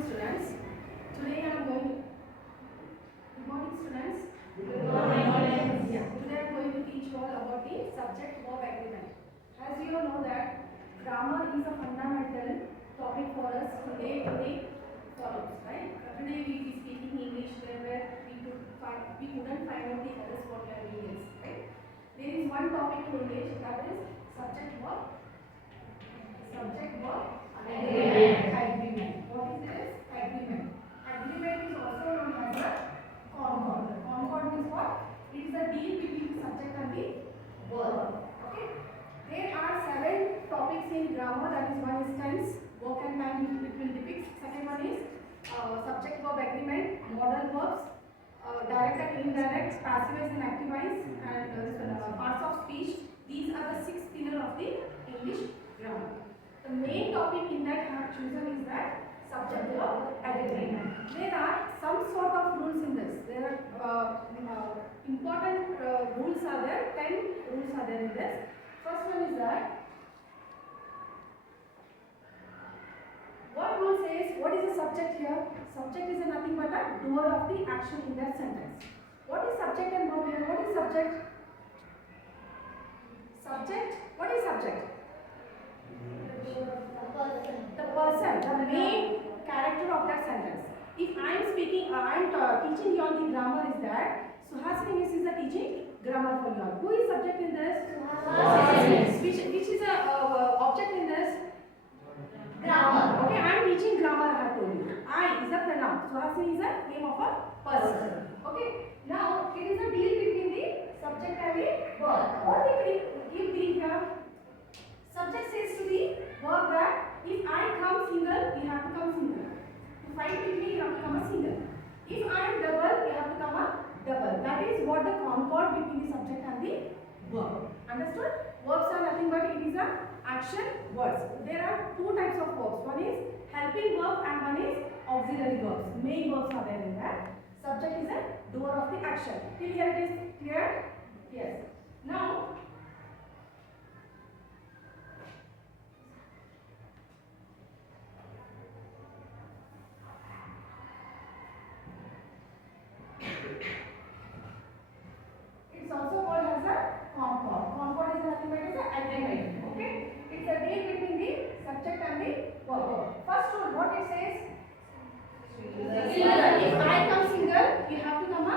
morning, students. Today I am going. Good morning, students. Good morning. Yeah. Today I am going to teach you all about the subject-verb agreement. As you all know that grammar is a fundamental topic for us today. Follows, right? Today we be speaking English where we couldn't find out the corresponding meanings, right? There is one topic in English that is subject-verb agreement. What is this? Agreement. Agreement is also known as a concord. Concord means what? It is a deal between the subject and the verb. Okay. There are 7 topics in grammar. That is one is tense, work and time it will depict. Second one is subject-verb agreement, modal verbs, direct and indirect, passive and active and parts of speech. These are the 6 pillars of the English grammar. The main topic in that I have chosen is that subject-verb agreement. There are some sort of rules in this. There are important rules are there. 10 rules are there in this. First one is that what rule says what is the subject here? Subject is nothing but a doer of the action in that sentence. What is subject and verb here? What is subject? Subject. What is subject? The person, the main character of that sentence. If I am speaking, I am teaching you all the grammar is that Suhasini is the teaching grammar for you all. Who is subject in this? Suhasini. Which is a object in this? Grammar. Okay, I am teaching grammar. I have told you. I is a pronoun. Suhasini is a name of a person. Okay. Now it is a deal between the subject and the verb. What we give here? Subject says to the verb that if I come single, you have to come single. To fight with me, you have to come a single. If I am double, you have to come a double. That is what the concord between the subject and the verb. Understood? Verbs are nothing but it is a action words. There are 2 types of verbs. One is helping verb and one is auxiliary verbs. Main verbs are there in that. Subject is a doer of the action. Till here it is clear? Yes. Now, it's also called as a concord. Concord is nothing but an agreement. Okay? It's a deal between the subject and the verb. First rule, what it says? Single. If I come single, you have to come a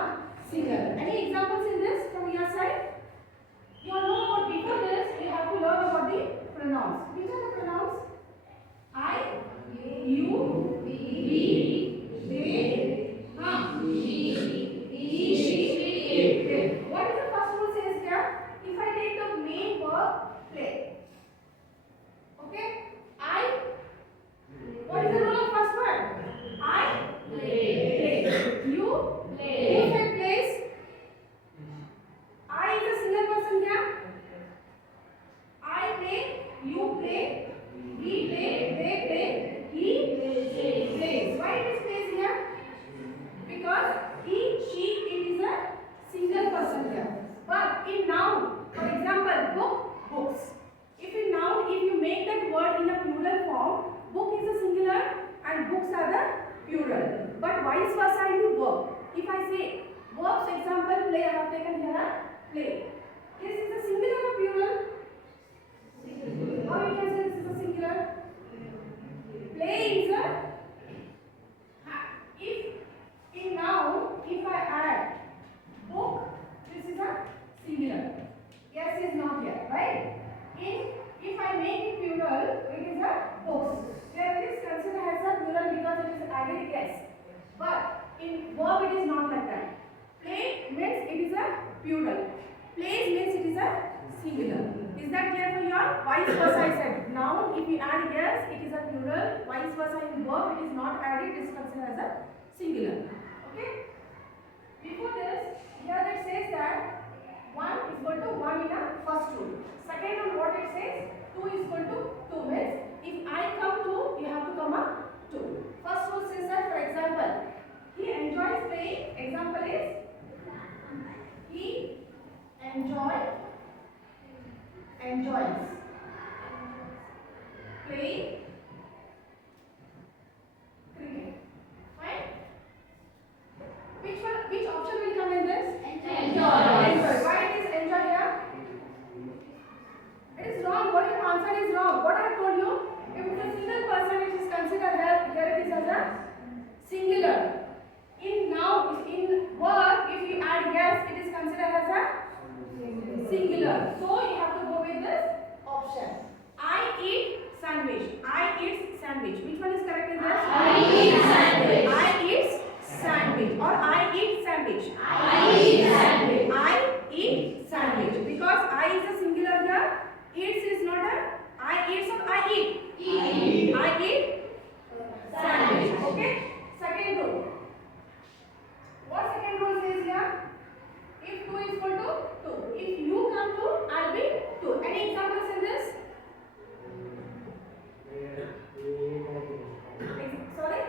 single. Any examples in this from your side? You all know about before this, you have to learn about the pronouns. Which are the pronouns? I, you, we, they, he, she, they. What is the first rule says here? If I take the main verb, play. Okay? What is the rule of first word? I play. You play. Who said plays? I is a single person here. I play, you play, we play, they play, he plays. Why it is plays here? Because he, she, it is a single person here. But in noun, for example, books. If in noun, if you make that word in a plural form, book is a singular and books are the plural. But vice versa into verb. If I say verbs, example, play, I have taken here a play. This is a singular or plural? How you can say this is a singular? Play is a, if in noun, if I add book, this is a singular. Yes is not here, right? If I make it plural, it is a books. Here it is considered as a plural because it is added yes. But in verb it is not like that. Play means it is a plural. Plays means it is a singular. Is that clear for you all? Vice versa I said. Noun if we add yes, it is a plural. Vice versa in verb it is not added, it is considered as a singular. Okay? Before this, here it says that 1 is equal to 1 in a first rule. Second rule what it says? 2 is equal to 2 means if I come 2, you have to come a 2. First rule says that for example, he enjoys playing. Example is he enjoys playing cricket. singular. In noun, in verb, if you add yes, it is considered as a singular. So you have to go with this option. I eat sandwich. I eat sandwich. Which one is correct in this? I eat sandwich. I eat sandwich. Or I eat sandwich. I eat sandwich. I eat sandwich. Because I is a singular here. Eats is not a. I eat, so I eat. Eat. I eat sandwich. Okay. Second rule. What second rule says here? If 2 is equal to 2. If you come to, I'll be 2. Any examples in this? Sorry?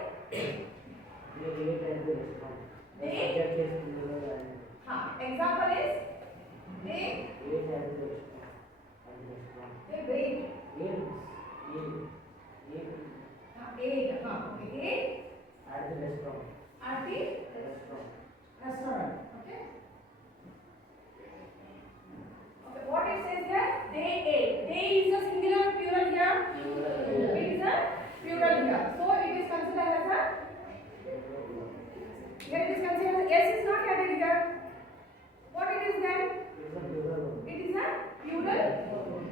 They? Example is? They wait. Ate. Okay. Ate At the restaurant. at the restaurant. Okay. Okay. What it says here? They ate. They is a singular plural here. It is a plural here. So it is considered as a. Here it is considered as S is not added here. What it is then? It is a plural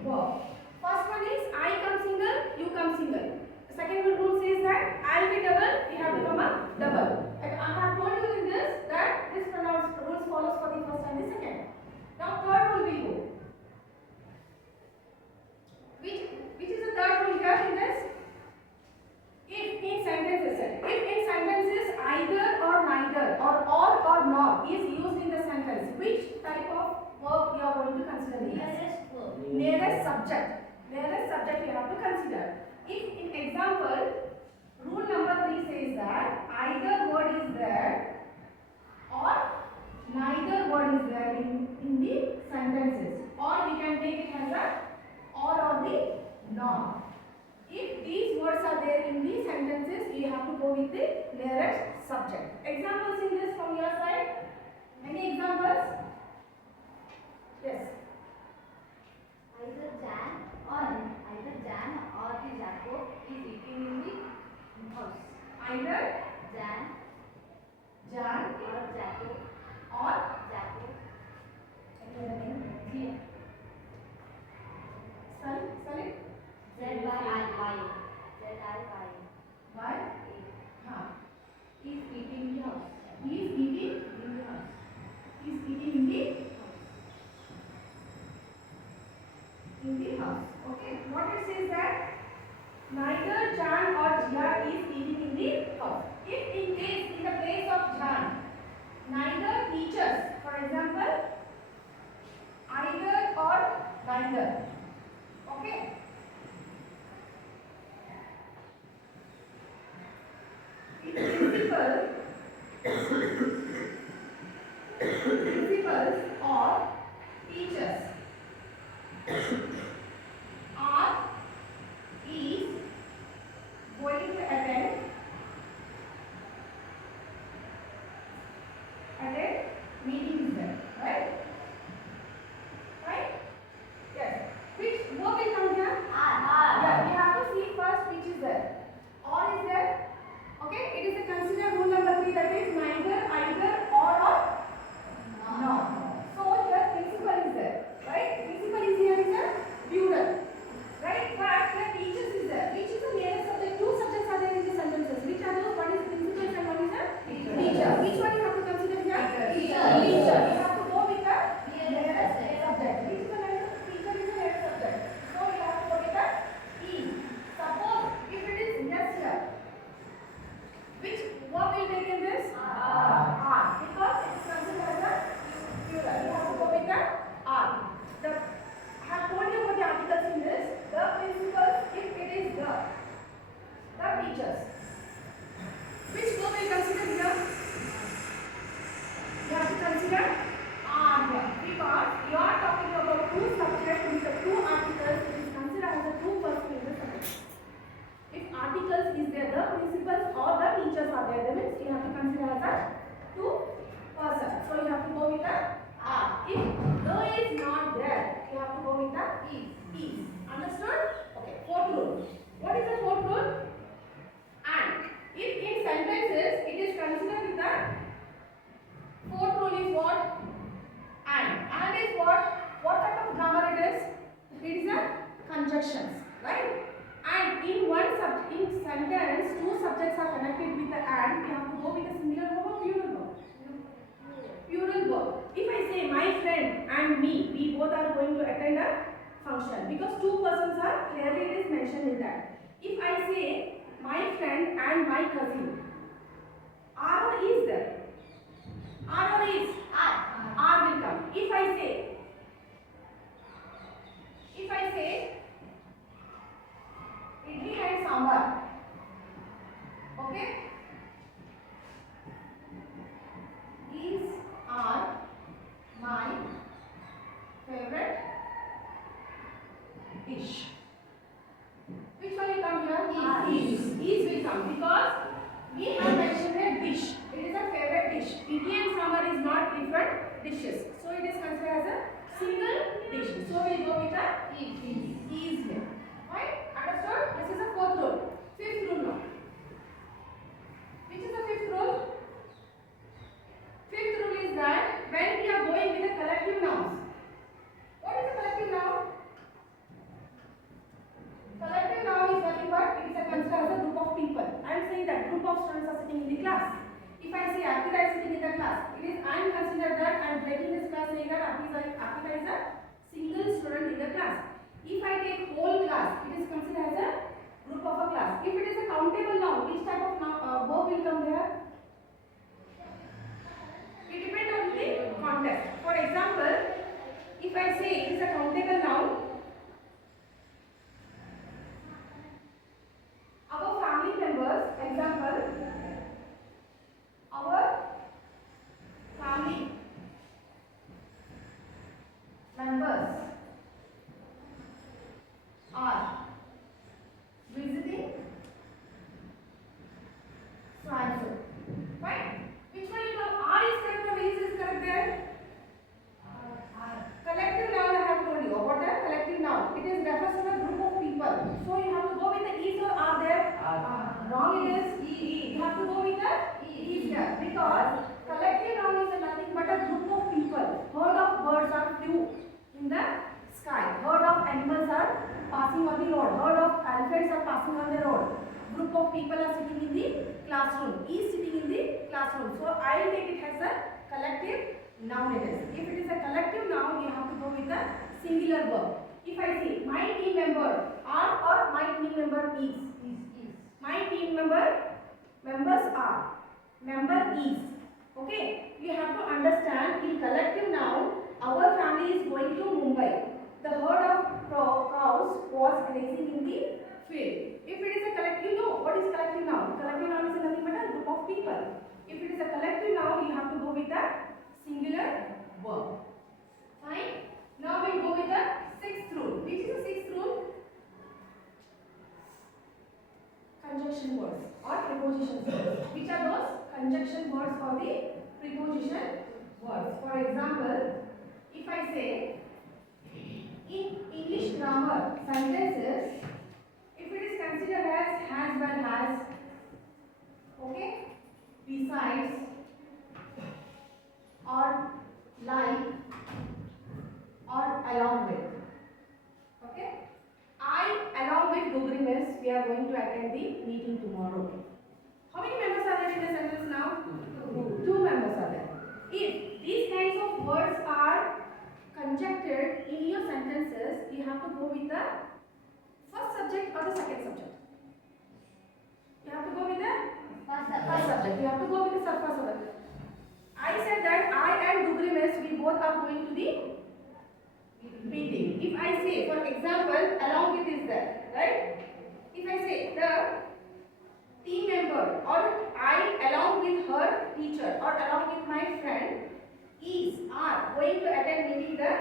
verb. First one is I come single, you come single. Second rule says that I'll be double, you have to come a double. And I have told you in this that this rules follows for the first and the second. Now third rule will go. Which is the third rule here in this? If in sentences either or neither or all or not is used in the sentence, which type of verb you are going to consider? Nearest subject. Nearest subject you have to consider. If in example, rule number 3 says that either word is there or neither word is there in the sentences, or we can take it as a or the not. If these words are there in the sentences, you have to go with the nearest subject. Examples in this from your side? Any examples? Yes. Either Jan or the Jacob is eating in the house. Either Jan or Jacob. any other name? Here. Spell it. Z-I-Y. Why? Is eating in the house. He is eating in the house. He is eating in the house. Okay. What it says that neither Jan or Jia is eating in the house. If in the place of Jan, neither teachers, for example, either or neither. Okay. considered with the fourth rule is what? And is what? What type of grammar it is? It is a conjunctions, right? And in sentence, two subjects are connected with the and. You have to go with a singular verb or plural verb. Plural verb. If I say my friend and me, we both are going to attend a function because two persons are clearly it is mentioned in that. If I say my friend and my cousin, R or is there? R or is? R will come. If I say idli and sambar, okay? These are my favorite dish. Which one will come here? Is will come because we have mentioned a dish. It is a favorite dish. Idli and sambar is not different dishes. So it is considered as a single dish. So we go with the is here. Right? Understood? This is the fourth rule. Fifth rule now. Which is the fifth rule? Fifth rule is that when we are going with the collective nouns. What is a collective noun? Collective noun is nothing but it is considered as a group of people. I am saying that group of students are sitting in the class. If I say Akita is sitting in the class, it is I am considered that I am breaking this class saying that Akita is a single student in the class. If I take whole class, it is considered as a group of a class. If it is a countable noun, which type of verb will come there? It depends on the context. For example, if I say it is a countable noun, our family members, example, our family members are visiting so and so. Right? Which one will come? R is correct or is correct there? Collective noun I have told you. What is collective noun? It is refers to a group of people. So you have to go with the is or are there? Wrong it is E. You have to go with the is here because collective noun is nothing but a group of people. Herd of birds are flew in the sky. Herd of animals are passing on the road. Herd of elephants are passing on the road. Group of people are sitting in the classroom. Is sitting in the classroom. So I will take it as a collective noun it is. If it is a collective noun, you have to go with a singular verb. If I say my team member are or my team member is. My team members are. Member is. Okay. You have to understand in collective noun, our family is going to Mumbai. The herd of cows was grazing in the field. If it is a collective, you know what is collective noun? Collective noun is nothing but a group of people. If it is a collective noun, you have to go with a singular verb. Fine. Now we go with the sixth rule. Which is the sixth rule? Conjunction words or preposition words. Which are those conjunction words or the preposition words? For example, if I say in English grammar sentences, if it is considered as well as, okay, besides, or like, or along with, okay. Along with Gugri Miss, we are going to attend the meeting tomorrow. How many members are there in the sentence now? Two members are there. If these kinds of words are conjuncted in your sentences, you have to go with the first subject or the second subject. You have to go with the first subject. You have to go with the first subject. I said that I and Gugri Miss, we both are going to the meeting. If I say, for example, along with is there, right? If I say the team member or I along with her teacher or along with my friend are going to attend meeting the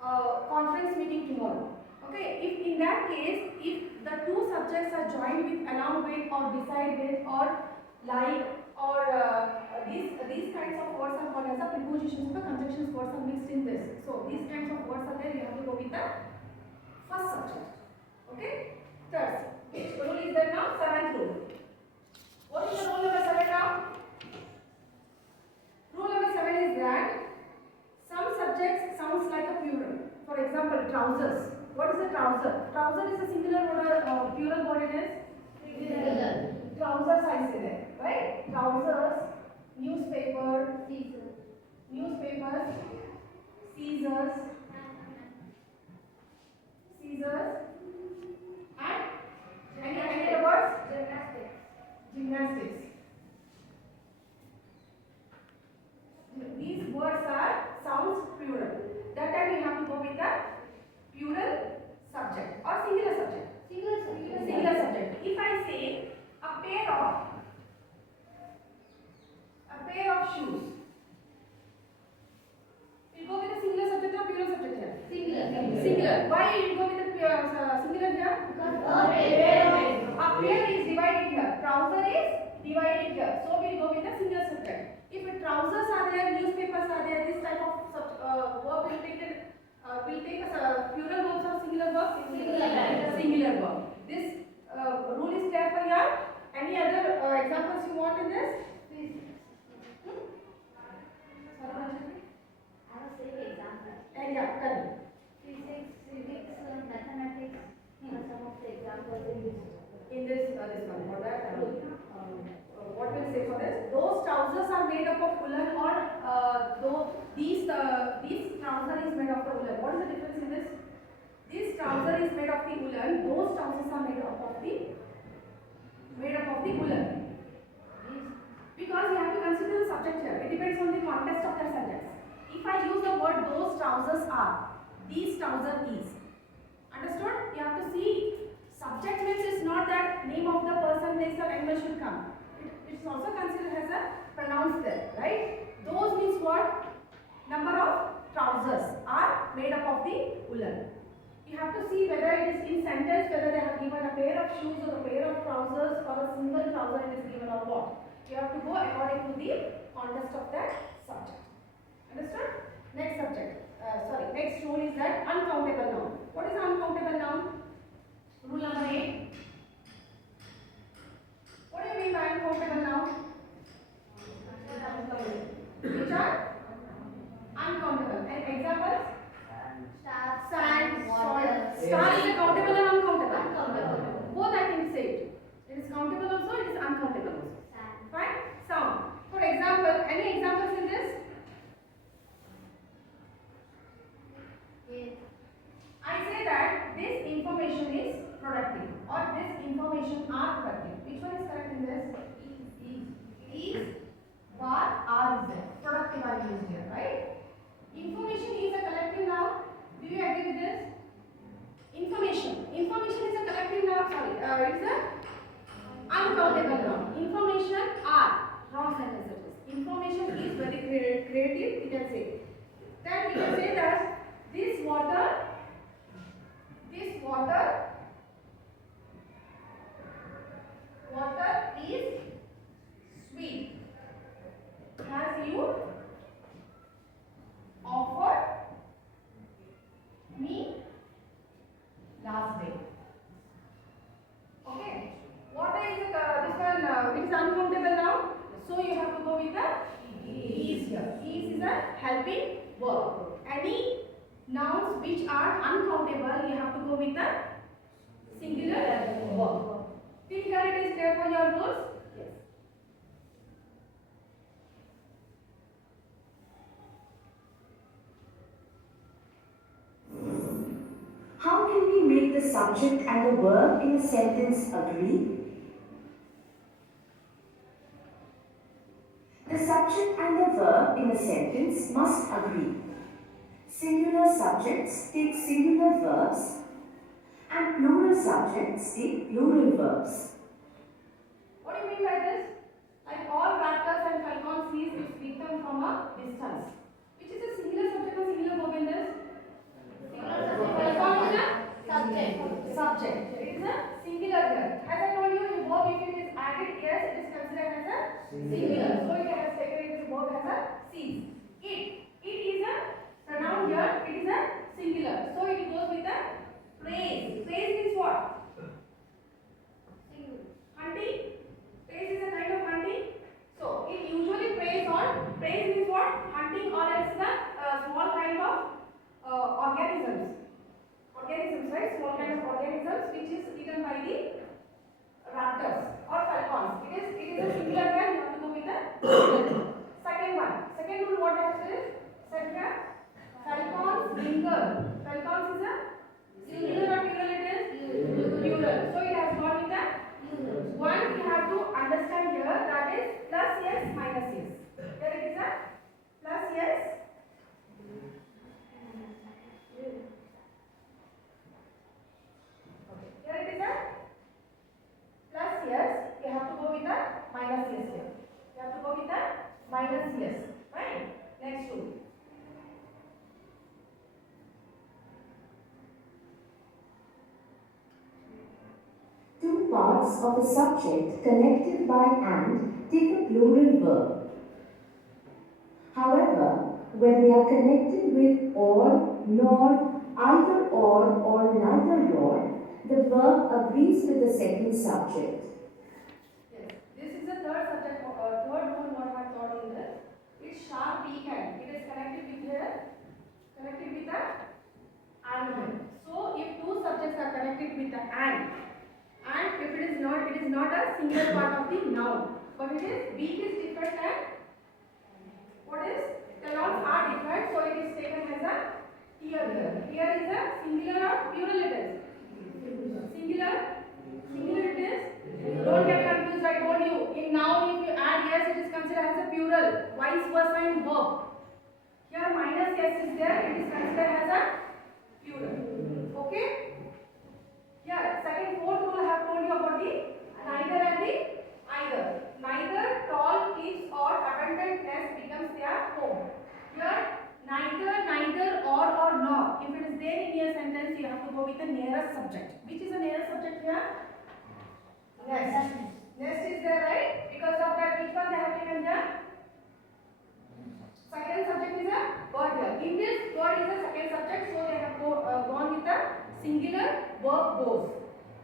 conference meeting tomorrow. Okay, if in that case, if the two subjects are joined with along with or beside with or like or these kinds of words are called as the prepositions. The conjunctions words are mixed in this. So these kinds of words are there. You have to go with the first subject. Okay. Third, which rule is there now? Seventh rule. What is the rule number 7 now? newspaper, newspapers, scissors, and any other words? Gymnastics. These words are sounds plural. That time we have to go with the plural subject or singular subject. Singular subject. If I say a pair of shoes, we go with the singular subject or plural subject here? Singular. Why you go with the singular here? A pair is divided here. Trouser is divided here. So we go with the singular subject. If trousers are there, newspapers are there, this type of verb will take a plural verbs or singular verbs? Singular verb. This rule is clear for you. Any other examples you want in this? Yeah, correct. Physics, civics, mathematics are some of the examples In this one, what will say for this? Those trousers are made up of woolen, or though these trouser is made of the woolen. What is the difference in this? This trouser is made of the woolen. Those trousers are made up of the woolen. Because you have to consider the subject here. It depends on the context of the sentence. If I use the word those trousers are, these trouser is. Understood? You have to see. Subject means it's not that name of the person, place or animal should come. It's also considered as a pronouns there, right? Those means what? Number of trousers are made up of the woolen. You have to see whether it is in sentence, whether they have given a pair of shoes or a pair of trousers or a single trouser it is given or what. You have to go according to the context of that subject. Understood? Next rule is that uncountable noun. What is uncountable noun? Rule number 8. What do you mean by uncountable noun? Which are uncountable. And examples? Sand, water. Star is a countable or uncountable? Uncountable. Both I can say it. It is countable also, it is uncountable also. Fine? Sound. For example, any examples in this? I say that this information is productive or this information are productive. Which one is correct in this? Is, var, are is there. Productive are used here, right? Information is a collective noun. Do you agree with this? Information is a collective noun. Sorry, it's a uncountable noun. Information are wrong sentences. Information is very creative. You can say. Then we can say that this water is sweet. Has you offered me last day? Okay. Water is this one. It is uncountable now. So you have to go with the is here. Is a helping verb. Any nouns which are uncountable, you have to go with the singular verb. Think here it is clear for your rules? Yes. How can we make the subject and the verb in a sentence agree? The subject and the verb in a sentence must agree. Singular subjects take singular verbs and plural subjects take plural verbs. What do you mean by this? Like all raptors and falcons sees its victim from a distance. Which is a singular subject or singular verb in this? Falcon is a subject. It is a singular here. As I told you, the verb if it is added, yes, it is considered as a singular. So you have separated the verb as a sees. It is a pronoun here. It is a singular. So it goes with the praise. Praise means what? Hunting. Praise is a kind of hunting. So it usually praise means what? Hunting or else the small kind of organisms. Organisms, right? Small kind of organisms which is eaten by the raptors or falcons. It is a singular word. You have to go with the second minus yes. Right? Next rule. Two parts of a subject connected by and take a plural verb. However, when they are connected with or, nor, either or neither nor, the verb agrees with the second subject. Yes. This is the third subject, third rule what I have taught in this. It's sharp weekend. It is connected with here, connected with the and. So if two subjects are connected with the and if it is not a single part of the noun, but it is week is different and what is the nouns are different, so it is taken as a here. Here is a singular or plural it is. Singular it is. Don't get confused. I told you in noun if you add yes it is considered as a plural. Vice versa in verb. Here minus yes is there. It is considered as a plural. Okay. Here second fourth rule I have told you about the neither and the either. Neither tall cliffs or abundant nest becomes their home. Here neither or nor. If it is there in your sentence, you have to go with the nearest subject. Which is the nearest subject here? Nest. Nest is there, right? Because of that, which one they have taken here? Second subject is a bird here. In this, bird is the second subject, so they have gone with the singular verb goes.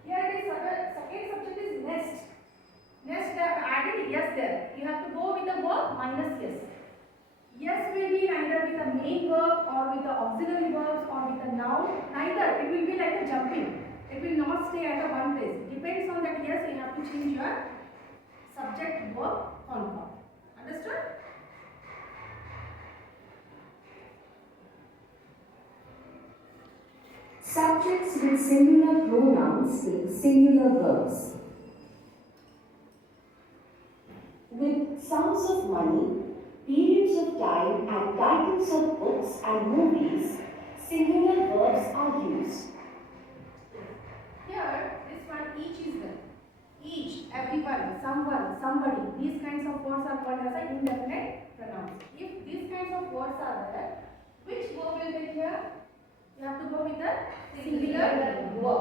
Here it is second subject is nest. Nest they have added yes there. You have to go with the verb minus yes. Yes will be either with the main verb or with the auxiliary verbs or with the noun. Neither. It will be like a jumping. It will not stay at a one place. Depends on that yes, you have to change your subject verb concord. Understood? Subjects with singular pronouns take singular verbs. With sums of money, periods of time and titles of books and movies, singular verbs are used. Here, this one each is there. Each, everyone, someone, somebody. These kinds of words are called as an indefinite pronouns. If these kinds of words are there, which verb will be here? You have to go with the singular verb.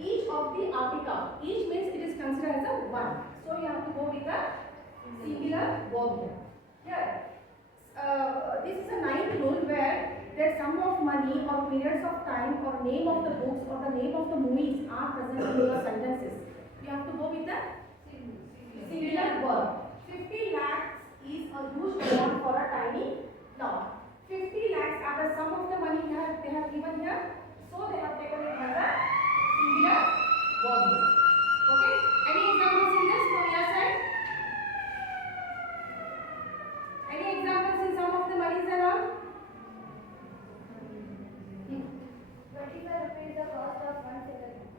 Each of the article. Each means it is considered as a one. So you have to go with the singular verb here. Here, this is a ninth rule where the sum of money or periods of time or name of the books or the name of the movies are present in your sentences. You have to go with the singular verb. 50 lakhs is a huge amount for a tiny lot. 50 lakhs are the sum of the money they have given here. So they have taken it as a singular verb here. Okay? Any examples in this from your side? Any examples in some of the monies around? 25 rupees the cost of one single book.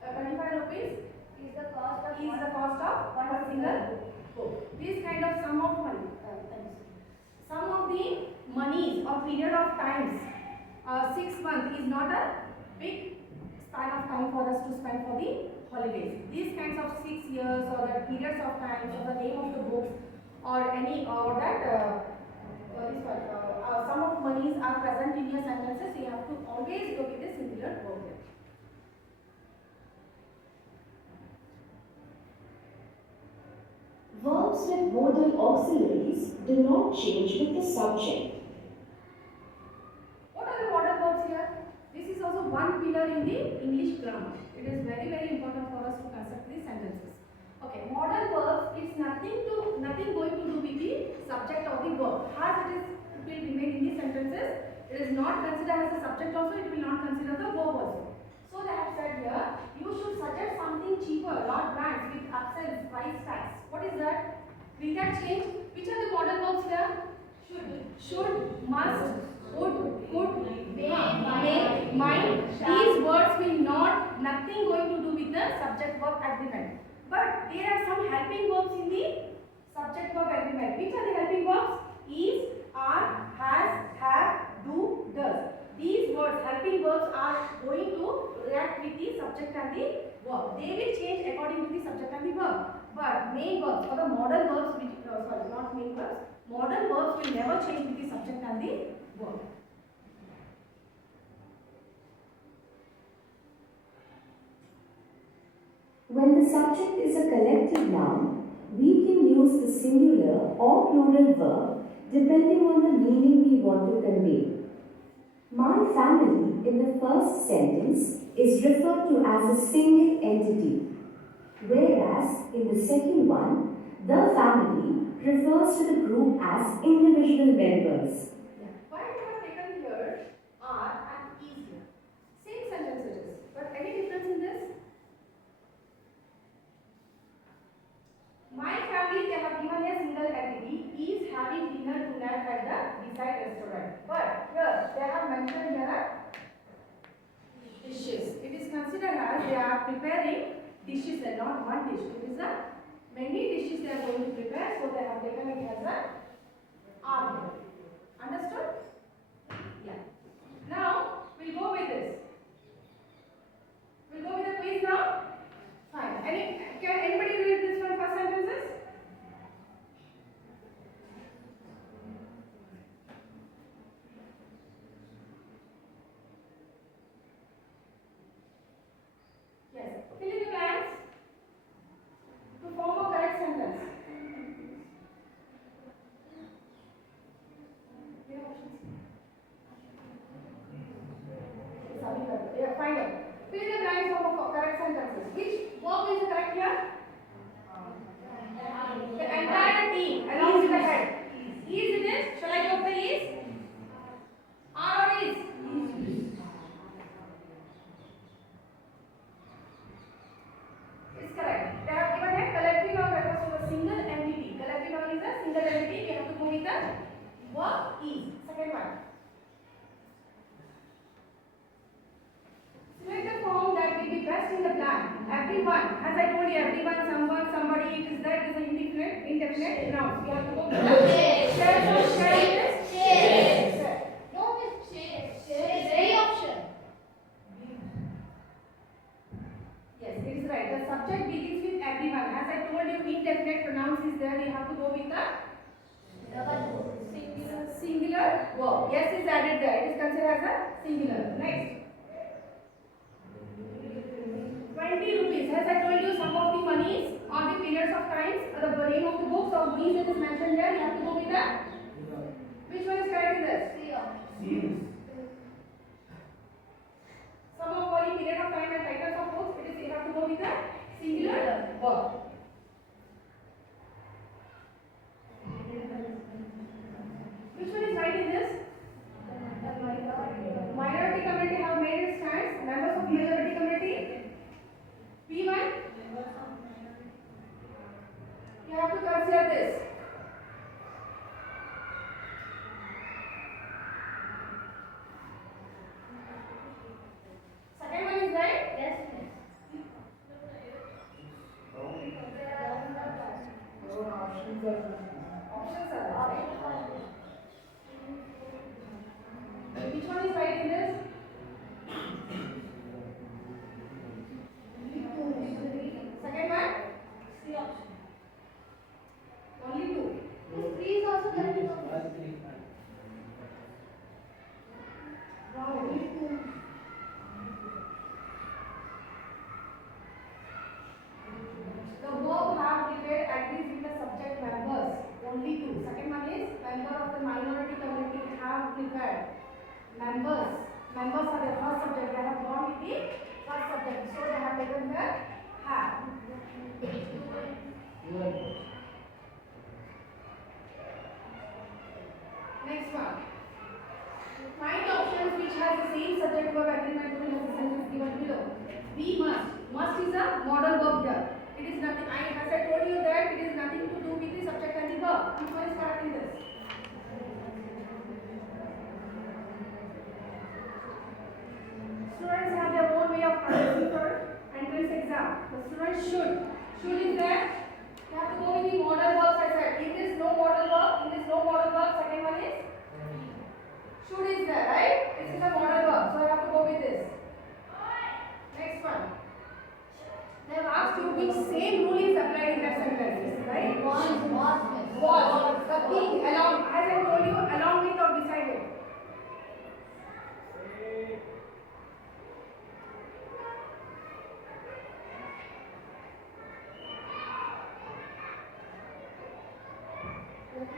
25 rupees Is the cost of one single book. This kind of sum of money. Sum of the monies or period of times. 6 months is not a big span of time for us to spend for the holidays. These kinds of 6 years or the periods of time or the name of the books or any or that sum of monies are present in your sentences. You have to always go with the singular verb. Verbs with modal auxiliaries do not change with the subject. What are the modal verbs here? This is also one pillar in the English grammar. It is very, very important for us to construct these sentences. Okay, modal verbs is nothing going to do with the subject of the verb. As it will remain in these sentences, it is not considered as a subject also, it will not consider the verb also. So they have said here, you should suggest something cheaper, not brands with upsells, price tags. What is that? Will that change? Which are the modal verbs here? Should, must, would, could, may, might. These words will nothing going to do with the subject verb agreement. But there are some helping verbs in the subject verb agreement. Which are the helping verbs? Is, are, has, have, do, does. These words, helping verbs are going to react with the subject and the verb. They will change according to the subject and the verb. But main verbs or the modal verbs, which not not main verbs. Modal verbs will never change with the subject and the verb. When the subject is a collective noun, we can use the singular or plural verb depending on the meaning we want to convey. My family in the first sentence is referred to as a single entity, whereas in the second one, the family refers to the group as individual members. Why we have taken here are and is here? Same sentence it is. But any difference in this? My family, they have given a single entity, is having dinner tonight at the beside restaurant. But here, they have mentioned here dishes. It is considered as they are preparing dishes and not one dish. It is a many dishes they are going to prepare, so they have taken it as a are here. Understood? Yeah. Now, we'll go with this. We'll go with the quiz now. Fine. Can anybody read this one first sentences? Yes. Fill in the blanks to form a correct sentence. You have options? Yeah, find out. Fill in the blanks of correct sentences. Which verb is correct here? The entire team along with the head. Is it is? Shall I go with the is? Are or is? It's correct. They have given a collective noun refers to a single entity. Collective noun is a single entity. We have to go with the verb is. Second one. Select the form that will be best in the blank. Everyone. As I told you, everyone, someone, somebody, it is that, it is an indefinite noun. We have to go with the share. So share is share. No, Miss Share. Very option. Yes, it is right. The subject begins with everyone. As I told you, indefinite pronouns is there. You have to go with the singular verb. Yes is added there. It is considered as a singular. Next. 20 rupees. As I told you, some of the monies or the periods of times, the name of the books or movies that is mentioned here, you have to go with the. Which one is correct in this? Some of the period of time and titles of books, it is you have to go with the singular verb. Which one is right in this? Minority community have made its stands. Members of majority community. P1. You have to consider this. Second one is right? Yes, Options are right. Which one is right in this? Second one? C option. Only two. Miss, 3 is also correct. Wrong. The verb have prepared agrees with the subject members. Only two. Second one is member of the minority community have prepared. Members. Members are the first subject. They have gone with the first subject. So they have taken the have. Next one. Find options which has the same subject verb agreement to the sentence given below. We must. Must is a modal verb here. It is nothing. As I told you that it is nothing to do with the subject and the verb. Which one is correct in this? Students have their own way of practicing for entrance exam. The students should. Should is there. You have to go with the modal verbs I said. In this no modal verb. In this no modal verb. Second one is should is there, right? This is a modal verb. So I have to go with this. Next one. They have asked you which same rule is applied in that sentence. Yeah.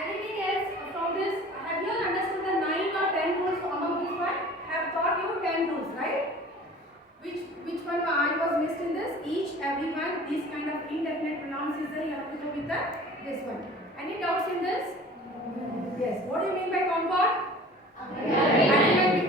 Anything else from this? Have you all understood the 9 or 10 rules among this one? Have taught you 10 rules, right? Which one I was missed in this? Each, every one, these kind of indefinite pronouns is there. You have to go with this one. Any doubts in this? Yes. What do you mean by concord? Agreement